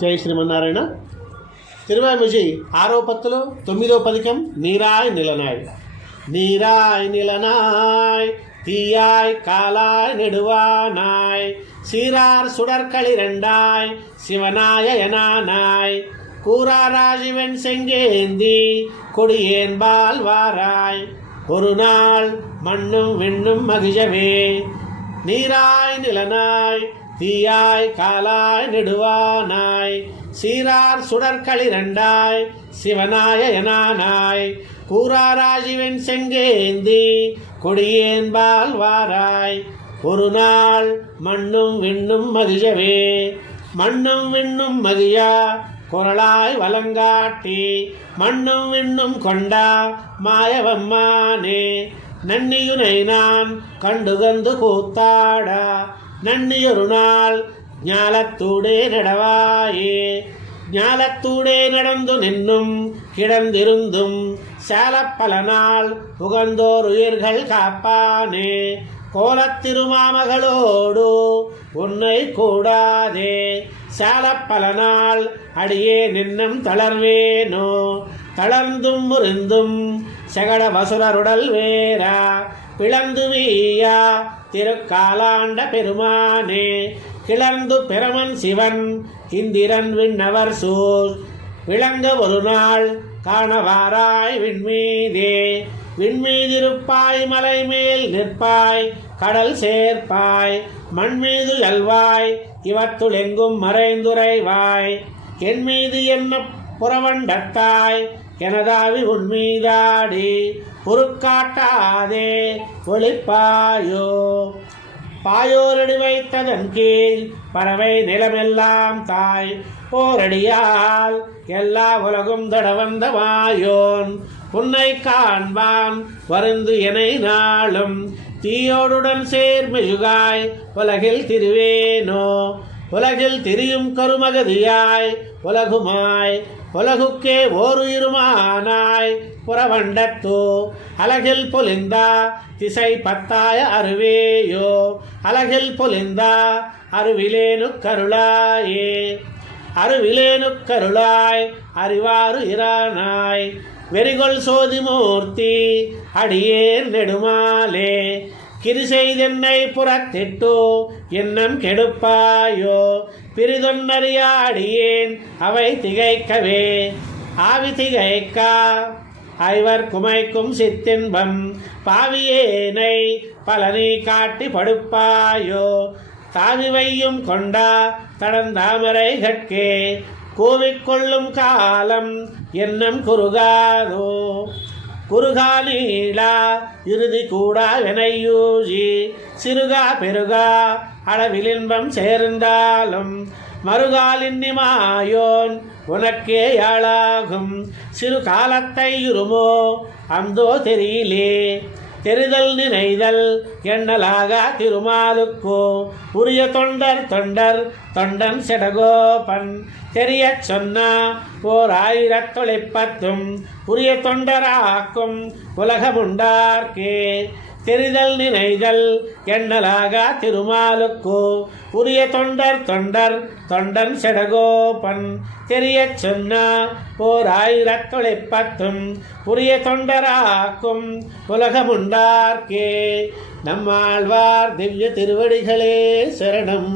జై శ్రీమన్నారాయణ. తిరువాయిముజి 6వ పత్తులు 9వ పదికం நீராய் நிலனாய். நீராய் நிலனாய் தீயாய் காலாய் நெடுவானாய் சீரார் சுடற்களிரண்டாய் சிவனாய எனானாய் கூறாராஜிவன் செங்கேந்தி கொடியேன்பால் வாராய் ஒரு நாள் மண்ணும் விண்ணும் மகிழவே. நீராய் நிலனாய் தீயாய் காலாய் நெடுவானாய் சீரார் சுடற்களிரண்டாய் சிவனாய எனானாய் கூறாராஜிவன் செங்கேந்தி கொடியேன்பால் வாராய் ஒரு நாள் மண்ணும் விண்ணும் மகிழவே. மண்ணும் விண்ணும் மகிழா குரலாய் வலங்காட்டி மண்ணும் விண்ணும் கொண்டா மாயவம்மானே நன்னியுனை நான் கண்டுகந்து கூத்தாடா நன்னியொரு நாள் ஞாலத்தூடே நடவாயே. ஞாலத்தூடே நடந்து நின்னும் கிடந்திருந்தும் சாலப்பல நாள் உகந்தோர் உயிர்கள் காப்பானே கோலத்திருமாமகளோடு உன்னை கூடாதே சாலப்பல நாள் அடியே நின்னும் தளர்வேனோ தளர்ந்தும் முறிந்தும் செகட வசுரருடல் வேரா பிளந்து வீயா திருக்காலாண்ட பெருமானே கிளர்ந்து பிரமன் சிவன் இந்திரன் விண்ணவர் சூழ் விளங்க ஒரு நாள் காணவாராய் விண்மீதே. விண்மீதிருப்பாய் மலை மேல் நிற்பாய் கடல் சேர்ப்பாய் மண்மீது எல்வாய் இவத்துள் எங்கும் மறைந்துரைவாய் என் மீது என்ன புறவண்டத்தாய் எனதாவி உன்மீதாடி பொறுக்காட்டாதே ஒளிப்பாயோ. பாயோரடி வைத்ததன் கீழ் பறவை நிலமெல்லாம் தாய் போரடியால் எல்லா உலகும் தடவந்த மாயோன் உன்னை காண்பான் வருந்து எனை நாளும் தீயோடுடன் சேர்மெழுகாய் உலகில் திரிவேனோ. உலகில் திரியும் கருமகதியாய் உலகுமாய் உலகுக்கே ஓருயிருமானாய் புறவண்டத்தோ அலகில் பொலிந்தா திசை பத்தாய அருவேயோ அலகில் பொலிந்தா அருவிலேனு கருளாயே. அருவிலேனு கருளாய் அறிவாறு இரானாய் வெறிகொள் சோதிமூர்த்தி அடியேர் நெடுமாலே கிரிசெய்தென்னை புறத்திட்டு எண்ணம் கெடுப்பாயோ பிரிதொன்னறியாடியேன் அவை திகைக்கவே. ஆவி திகைக்கா ஐவர் குமைக்கும் சித்தின்பம் பாவியேனை பலனை காட்டி படுப்பாயோ தாவி வையும் கொண்டா தடந்தாமரை கட்கே கூவிக்கொள்ளும் காலம் எண்ணம் குறுகாதோ. குறுகா நீளா இறுதி கூடா வினையூஜி சிறுகா பெருகா அளவிலின்பம் சேர்ந்தாலும் மறுகாலின்னிமாயோன் உனக்கே யாழாகும் சிறு காலத்தை இருமோ அந்தோ தெரியலே. தெரிதல் நினைதல் எண்ணலாகா திருமாலுக்கோ உரிய தொண்டர் தொண்டர் தொண்டன் செடகோபன் தெரிய சொன்னா ஓர் 1000 உரிய தொண்டராக்கும் உலகமுண்டார்க்கே. தெரிதல் நினைதல் எண்ணலாகா திருமாலுக்கோ உரிய தொண்டர் தொண்டர் தொண்டன் செடகோபன் தெரிய சொன்னா ஓர் 1000 உரிய தொண்டராக்கும் உலகமுண்டார்க்கே. நம்மாழ்வார் திவ்ய திருவடிகளே சரணம்.